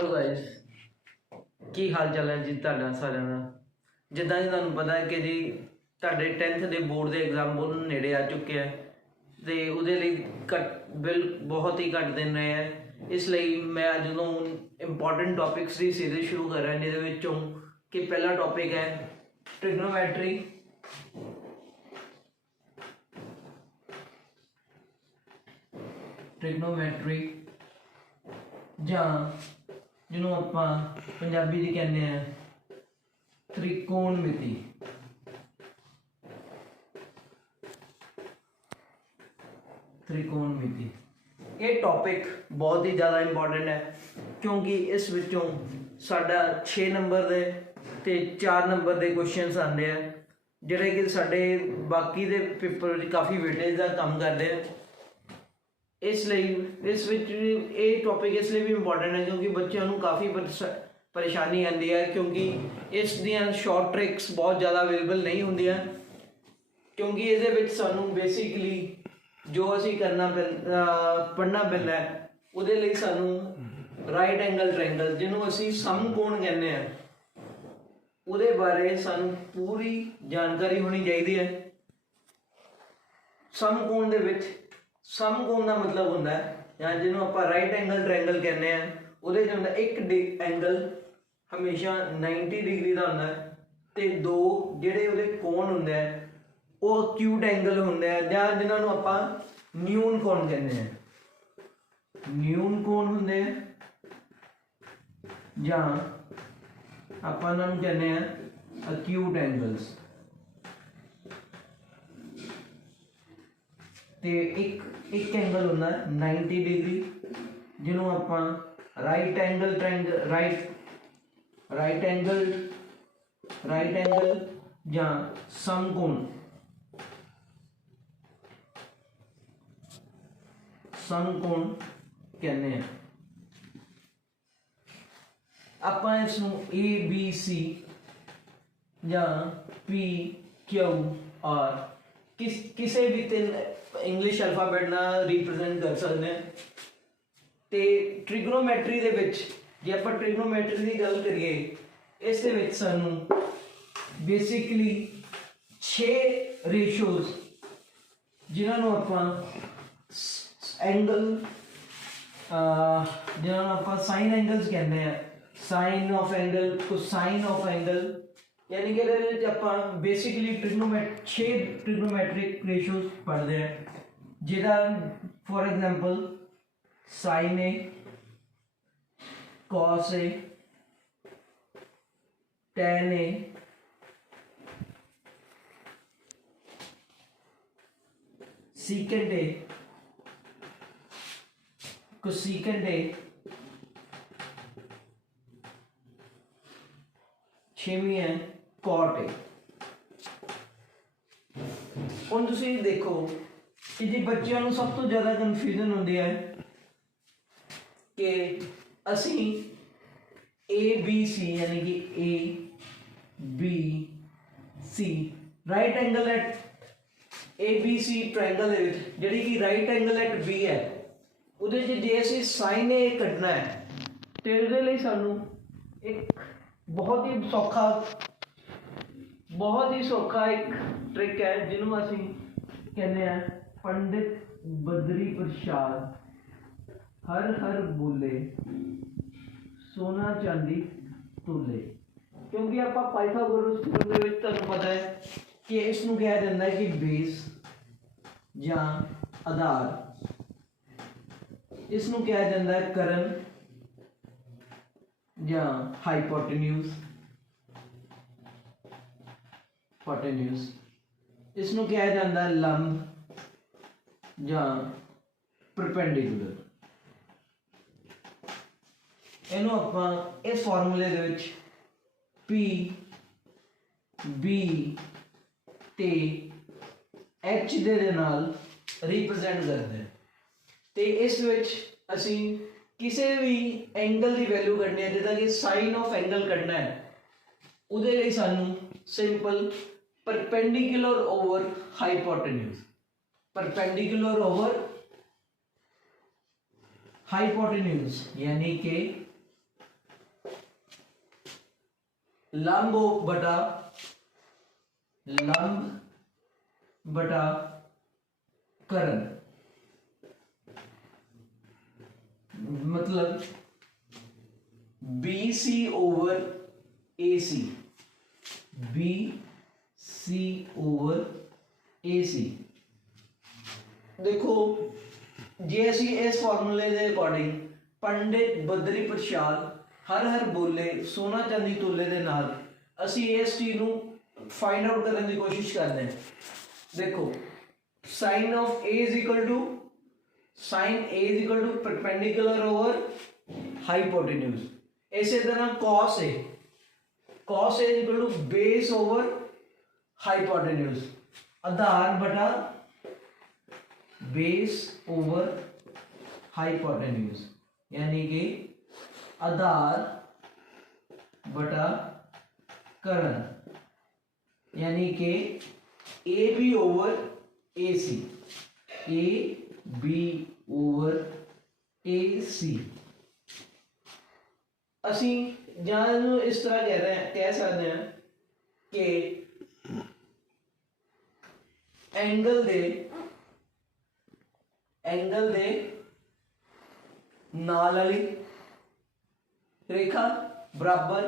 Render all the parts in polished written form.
Hello guys, ਕੀ ਹਾਲ ਚਾਲ ਹੈ ਜੀ ਤੁਹਾਡਾ ਸਾਰਿਆਂ ਦਾ। ਜਿੱਦਾਂ ਕਿ ਤੁਹਾਨੂੰ ਪਤਾ ਹੈ ਕਿ ਜੀ ਤੁਹਾਡੇ 10th ਦੇ ਬੋਰਡ ਦੇ ਐਗਜ਼ਾਮ ਬਹੁਤ ਨੇੜੇ ਆ ਚੁੱਕੇ ਹੈ ਅਤੇ ਉਹਦੇ ਲਈ ਬਿੱਲ ਬਹੁਤ ਹੀ ਘੱਟ ਦਿਨ ਰਹੇ ਹੈ। ਇਸ ਲਈ ਮੈਂ ਅੱਜ ਤੋਂ ਇੰਪੋਰਟੈਂਟ ਟੌਪਿਕਸ ਦੀ ਸੀਰੀਜ਼ ਸ਼ੁਰੂ ਕਰ ਰਿਹਾ, ਜਿਹਦੇ ਵਿੱਚੋਂ ਕਿ ਪਹਿਲਾ ਟੌਪਿਕ ਹੈ ਟ੍ਰਿਗਨੋਮੈਟਰੀ। ਜਾਂ ਜਿਹਨੂੰ ਆਪਾਂ ਪੰਜਾਬੀ 'ਚ ਕਹਿੰਦੇ ਆ ਤ੍ਰਿਕੋਣਮਿਤੀ। ਇਹ ਟੌਪਿਕ ਬਹੁਤ ਹੀ ਜ਼ਿਆਦਾ ਇੰਪੋਰਟੈਂਟ ਹੈ, ਕਿਉਂਕਿ ਇਸ ਵਿੱਚੋਂ ਸਾਡਾ 6 ਨੰਬਰ ਦੇ ਅਤੇ 4 ਨੰਬਰ ਦੇ ਕੁਐਸਚਨਸ ਆਉਂਦੇ ਆ, ਜਿਹੜੇ ਕਿ ਸਾਡੇ ਬਾਕੀ ਦੇ ਪੇਪਰ ਵਿੱਚ ਕਾਫੀ ਵੇਟੇਜ ਦਾ ਕੰਮ ਕਰਦੇ ਆ। ਇਸ ਲਈ ਇਸ ਵਿੱਚ ਇਹ ਟੌਪਿਕ ਇਸ ਲਈ ਵੀ ਇੰਪੋਰਟੈਂਟ ਹੈ ਕਿਉਂਕਿ ਬੱਚਿਆਂ ਨੂੰ ਕਾਫੀ ਪਰੇਸ਼ਾਨੀ ਆਉਂਦੀ ਹੈ, ਕਿਉਂਕਿ ਇਸ ਦੀਆਂ ਸ਼ਾਰਟ ਟ੍ਰਿਕਸ ਬਹੁਤ ਜ਼ਿਆਦਾ ਅਵੇਲੇਬਲ ਨਹੀਂ ਹੁੰਦੀਆਂ। ਕਿਉਂਕਿ ਇਹਦੇ ਵਿੱਚ ਸਾਨੂੰ ਬੇਸਿਕਲੀ ਜੋ ਅਸੀਂ ਪੜ੍ਹਨਾ ਪੈਂਦਾ ਹੈ, ਉਹਦੇ ਲਈ ਸਾਨੂੰ ਰਾਈਟ ਐਂਗਲ ਟ੍ਰਾਇੰਗਲ, ਜਿਹਨੂੰ ਅਸੀਂ ਸਮਕੋਣ ਕਹਿੰਦੇ ਹਾਂ, ਉਹਦੇ ਬਾਰੇ ਸਾਨੂੰ ਪੂਰੀ ਜਾਣਕਾਰੀ ਹੋਣੀ ਚਾਹੀਦੀ ਹੈ। ਸਮਕੋਣ ਦੇ ਵਿੱਚ ਸਮਕੋਣ ਦਾ ਮਤਲਬ ਹੁੰਦਾ ਹੈ, ਜਾਂ ਜਿਹਨੂੰ ਆਪਾਂ ਰਾਈਟ ਐਂਗਲ ਟ੍ਰਾਇੰਗਲ ਕਹਿੰਦੇ ਹਾਂ, ਉਹਦੇ 'ਚ ਹੁੰਦਾ ਇੱਕ ਐਂਗਲ ਹਮੇਸ਼ਾ 90 ਡਿਗਰੀ ਦਾ ਹੁੰਦਾ ਹੈ ਅਤੇ ਦੋ ਜਿਹੜੇ ਉਹਦੇ ਕੋਣ ਹੁੰਦੇ ਆ ਉਹ ਅਕਿਊਟ ਐਂਗਲ ਹੁੰਦੇ ਆ, ਜਾਂ ਜਿਹਨਾਂ ਨੂੰ ਆਪਾਂ ਨਿਊਨ ਕੋਣ ਕਹਿੰਦੇ ਹਾਂ। ਨਿਊਨ ਕੋਣ ਹੁੰਦੇ ਆ ਜਾਂ ਆਪਾਂ ਇਹਨਾਂ ਨੂੰ ਕਹਿੰਦੇ ਆ ਅਕਿਊਟ ਐਂਗਲਸ। ਤੇ ਇੱਕ ਐਂਗਲ ਹੁੰਦਾ 90 ਡਿਗਰੀ, ਜਿਹਨੂੰ ਆਪਾਂ ਰਾਈਟ ਐਂਗਲ ਜਾਂ ਸਮਕੋਣ ਕਹਿੰਦੇ ਆ। ਆਪਾਂ ਇਸ ਨੂੰ ABC ਜਾਂ PQR ਕਿਸੇ ਵੀ ਤਿੰਨ ਇੰਗਲਿਸ਼ ਅਲਫਾਬੈਟ ਨਾਲ ਰਿਪਰੈਜ਼ੈਂਟ ਕਰ ਸਕਦੇ ਹਾਂ। ਤੇ ਟ੍ਰਿਗਨੋਮੈਟਰੀ ਦੇ ਵਿੱਚ ਜੇ ਆਪਾਂ ਟ੍ਰਿਗਨੋਮੈਟਰੀ ਦੀ ਗੱਲ ਕਰੀਏ, ਇਸ ਦੇ ਵਿੱਚ ਸਾਨੂੰ ਬੇਸਿਕਲੀ 6 ਰੇਸ਼ੋਜ਼, ਜਿਨ੍ਹਾਂ ਨੂੰ ਆਪਾਂ ਸਾਈਨ ਐਂਗਲਸ ਕਹਿੰਦੇ ਆ। Sine of angle, cosine of angle, यानी कि ਇਹਦੇ ਵਿੱਚ ਆਪਾਂ ਬੇਸਿਕਲੀ 6 ट्रिग्नोमेट्रिक रेशियोज पढ़ते हैं, ਜਿਹਦਾ for example sine A, cos A, tan A, secant A, cosecant A, छेवीं है कॉट ए। ਹੁਣ ਤੁਸੀਂ ਦੇਖੋ ਕਿ ਜੀ ਬੱਚਿਆਂ ਨੂੰ ਸਭ ਤੋਂ ਜ਼ਿਆਦਾ ਕਨਫਿਊਜ਼ਨ ਹੁੰਦੀ ਹੈ ਕਿ ਅਸੀਂ ABC यानी कि ABC right angle at ABC triangle ਦੇ ਵਿੱਚ ਜਿਹੜੀ ਕਿ ਰਾਈਟ ਐਂਗਲ ਐਟ B ਹੈ, ਉਹਦੇ 'ਚ ਜੇ ਅਸੀਂ ਸਾਈਨ A ਕੱਢਣਾ ਹੈ ਤੇ ਉਹਦੇ ਲਈ ਸਾਨੂੰ ਇੱਕ ਬਹੁਤ ਹੀ ਸੌਖਾ ਇੱਕ ਟ੍ਰਿਕ ਹੈ, ਜਿਹਨੂੰ ਅਸੀਂ ਕਹਿੰਦੇ ਆ ਪੰਡਿਤ ਬਦਰੀ ਪ੍ਰਸਾਦ ਹਰ ਬੋਲੇ ਸੋਨਾ ਚਾਂਦੀ ਤੋਲੇ। ਕਿਉਂਕਿ ਆਪਾਂ ਪਾਈਥਾਗੋਰਸ ਥਿਊਰਮ ਦੇ ਵਿੱਚ ਤੁਹਾਨੂੰ ਪਤਾ ਹੈ ਕਿ ਇਸ ਨੂੰ ਕਿਹਾ ਜਾਂਦਾ ਹੈ ਕਿ ਬੇਸ ਜਾਂ ਆਧਾਰ, ਇਸ ਨੂੰ ਕਿਹਾ ਜਾਂਦਾ ਹੈ ਕਰਨ ਜਾਂ ਹਾਈਪੋਟੇਨਿਊਜ਼, ਇਸ ਨੂੰ ਕਿਹਾ ਜਾਂਦਾ ਹੈ ਲੰਬ ਜਾਂ ਪਰਪੈਂਡੀਕੂਲਰ। ਇਹਨੂੰ ਆਪਾਂ ਇਸ ਫਾਰਮੂਲੇ ਦੇ ਵਿੱਚ P, B ਤੇ H ਦੇ ਨਾਲ ਰਿਪਰੈਜ਼ੈਂਟ ਕਰਦੇ ਹਾਂ। ਤੇ ਇਸ ਵਿੱਚ ਅਸੀਂ ਕਿਸੇ ਵੀ ਐਂਗਲ ਦੀ ਵੈਲਿਊ ਕੱਢਣੀ ਹੈ, ਜਿੱਦਾਂ ਕਿ ਸਾਈਨ ਆਫ ਐਂਗਲ ਕੱਢਣਾ ਹੈ, ਉਹਦੇ ਲਈ ਸਾਨੂੰ simple perpendicular over hypotenuse, perpendicular over hypotenuse यानी कि लंब बटा कर्ण, मतलब BC over AC, BC over AC। देखो जे असी इस फॉर्मूले के अकॉर्डिंग पंडित बद्री प्रसाद हर हर बोले सोना चांदी तोले दे नाल असी इस चीज नूं फाइंड आउट करने की कोशिश करते हैं। देखो sine of A is equal to perpendicular over hypotenuse. इसी तरह cos A is equal to base over hypotenuse, आधार बटा बेस ओवर हाइपोटेन्यूज, यानी कि आधार बटा कर्ण, यानी कि A B over A C, A B over A C. असी जान इस तरह कह सकते हैं कि एंगल दे नाल वाली रेखा बराबर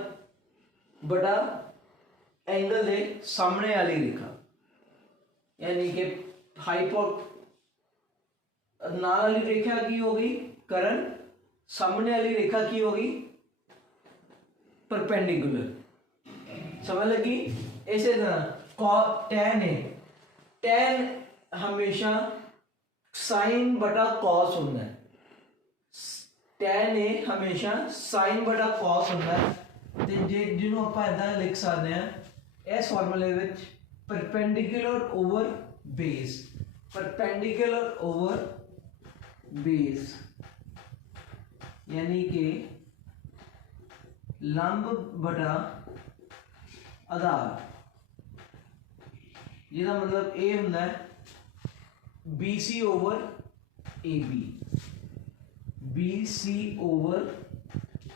बड़ा एंगल दे सामने वाली रेखा, यानी कि नाल वाली रेखा की होगी कर्ण, सामने वाली रेखा की होगी परपेंडिकुलर। समझ लगी? इसी तरह टैन हमेशा साइन बटा कॉस होता है, टैन ए हमेशा साइन बटा कॉस होता है। तो जिन्होंने आप इदा लिख सकते हैं इस फॉर्मूले में perpendicular over base, perpendicular over base, यानी कि लंब बटा आधार, जिसका मतलब ए होता है BC over AB, BC over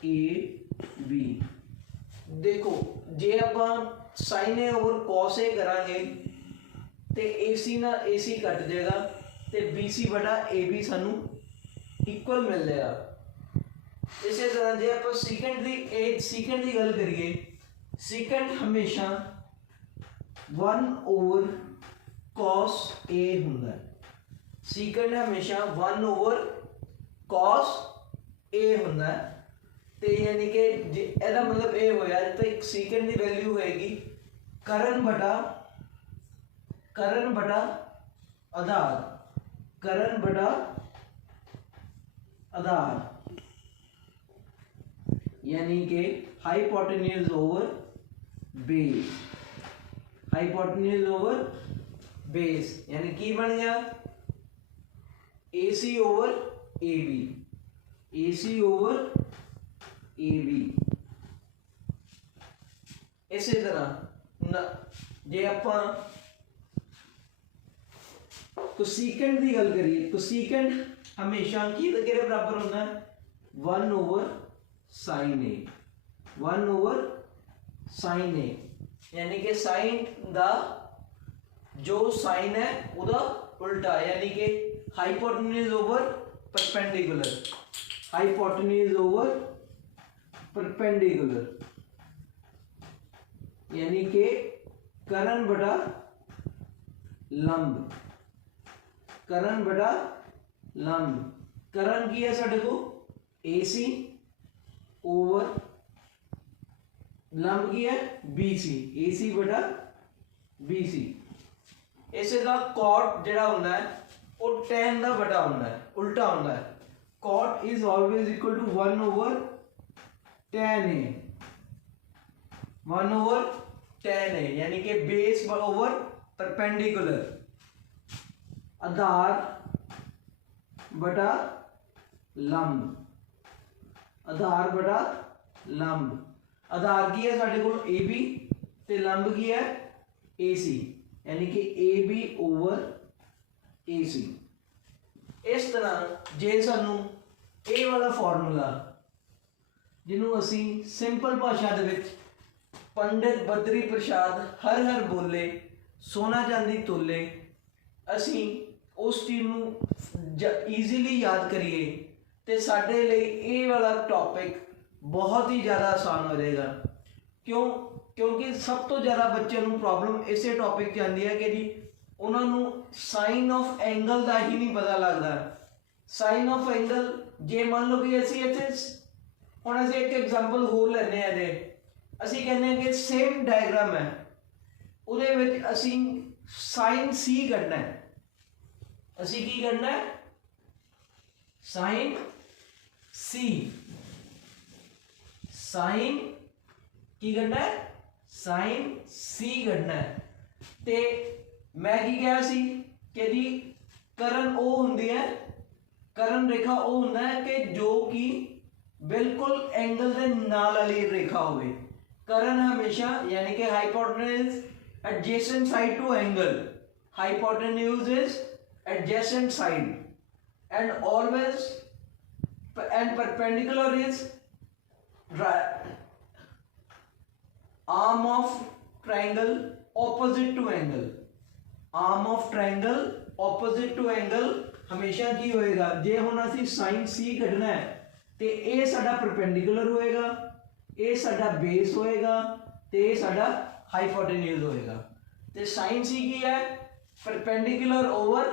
AB। देखो जे आप sign A over cos A करांगे तो AC ना AC कट जाएगा तो BC बटा AB सानू इक्वल मिल जाएगा। इसी तरह जे आप सीकेंड की गल करिए, सीकेंड हमेशा 1 ओवर कॉस ए होता है, सीकेंड हमेशा 1 ओवर कॉस ए होता है। तो यानी कि ਇਹਦਾ मतलब ए होया तो सीकेंड की वैल्यू होएगी कर्ण बटा आधार, कर्ण बटा आधार, यानी कि hypotenuse over base, hypotenuse over base, यानी की बन गया AC over AB, AC over AB। इसी तरह जे आपां कोसीकेंड की गल करिए, कोसीकेंड हमेशा की बराबर होता है 1 ओवर साइन ए, 1 ओवर साइन ए, यानी कि साइन का जो साइन है उदा उल्टा, यानी कि hypotenuse over perpendicular, hypotenuse over perpendicular, यानी कि कर्ण बटा लंब, कर्ण बटा लंब। कर्ण की है साढ़े को AC ओवर लंब की है BC, AC बटा BC। इसे का कॉट जेड़ा होता है वो tan का बटा होता है, उल्टा होता है। Cot is always equal to 1 over tan A, 1 over tan A, यानी कि बेस ओवर परपेंडिकुलर, आधार बटा लंब, आधार बटा लंब। आधार की है साढ़े को AB ते लंब की है AC, यानी कि AB ओवर AC। इस तरह जे सानू ए वाला फॉर्मूला जिन्हों असी सिंपल भाषा दे विच ਪੰਡਿਤ ਬਦਰੀ ਪ੍ਰਸਾਦ ਹਰ ਹਰ ਬੋਲੇ, ਸੋਨਾ ਚਾਂਦੀ ਤੋਲੇ। ਅਸੀਂ ਉਸ ਚੀਜ਼ ਨੂੰ ਈਜ਼ੀਲੀ ਯਾਦ ਕਰੀਏ ਤੇ ਸਾਡੇ ਲਈ ਇਹ ਵਾਲਾ ਟੌਪਿਕ ਬਹੁਤ ਹੀ ਜ਼ਿਆਦਾ ਆਸਾਨ ਹੋ ਜਾਏਗਾ। ਕਿਉਂਕਿ ਸਭ ਤੋਂ ਜ਼ਿਆਦਾ ਬੱਚਿਆਂ ਨੂੰ ਪ੍ਰੋਬਲਮ ਇਸੇ ਟੌਪਿਕ 'ਚ ਆਉਂਦੀ ਹੈ ਕਿ ਜੀ ਉਹਨਾਂ ਨੂੰ ਸਾਈਨ ਆਫ ਐਂਗਲ ਦਾ ਹੀ ਨਹੀਂ ਪਤਾ ਲੱਗਦਾ। ਸਾਈਨ ਆਫ ਐਂਗਲ, ਜੇ ਮੰਨ ਲਓ ਕਿ ਅਸੀਂ ਇੱਥੇ ਹੁਣ ਅਸੀਂ ਇੱਕ ਐਗਜ਼ਾਮਪਲ ਹੋਰ ਲੈਂਦੇ ਹਾਂ ਇਹਦੇ, ਅਸੀਂ ਕਹਿੰਦੇ ਹਾਂ ਕਿ ਸੇਮ ਡਾਇਗਰਾਮ ਹੈ, ਉਹਦੇ ਵਿੱਚ ਅਸੀਂ ਸਾਈਨ ਸੀ ਕੱਢਣਾ ਹੈ। ਅਸੀਂ ਕੀ ਕਰਨਾ ਹੈ? ਸਾਈਨ ਸੀ। ਸਾਈਨ ਕੀ ਕਰਨਾ ਹੈ? ਸਾਈਨ ਸੀ ਕੱਢਣਾ ਹੈ। ਤੇ ਮੈਂ ਕੀ ਕਿਹਾ ਸੀ ਕਿ ਜੀ ਕਰਨ ਉਹ ਹੁੰਦੀ ਹੈ, ਕਰਨ ਰੇਖਾ ਉਹ ਹੁੰਦਾ ਹੈ ਕਿ ਜੋ ਕਿ ਬਿਲਕੁਲ ਐਂਗਲ ਦੇ ਨਾਲ ਵਾਲੀ ਰੇਖਾ ਹੋਵੇ। ਕਰਨ ਹਮੇਸ਼ਾ ਯਾਨੀ ਕਿ ਹਾਈਪੋਟੇਨਸ adjacent side to angle, hypotenuse is adjacent side, and always and perpendicular is arm of triangle opposite to angle, arm of triangle opposite to angle। हमेशा की होएगा, जे हुण असीं sin C कढना है ते ये साडा परपेंडिकुलर होएगा, ये साडा बेस होएगा ते ये साडा हाइपोटेन्यूज होएगा। ते sin C की है? परपेंडिकुलर ओवर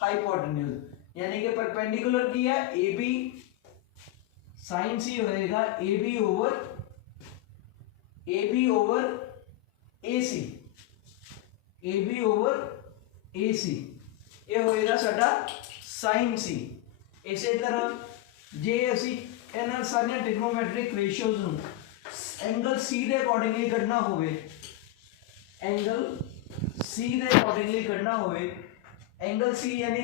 हाइपोटेन्यूज, यानी कि परपेंडिकुलर की है AB, sin C होएगा AB over AC, AB over AC, ये होएगा साडा sin C। इसे तरह जे असी इन्हां सारियां ट्रिग्नोमेट्रिक रेशियोज नूं एंगल C ਦੇ ਅਕੋਰਡਿੰਗਲੀ ਕੱਢਣਾ ਹੋਵੇ, एंगल C ਦੇ ਅਕੋਰਡਿੰगली ਕੱਢਣਾ ਹੋਵੇ, एंगल C यानी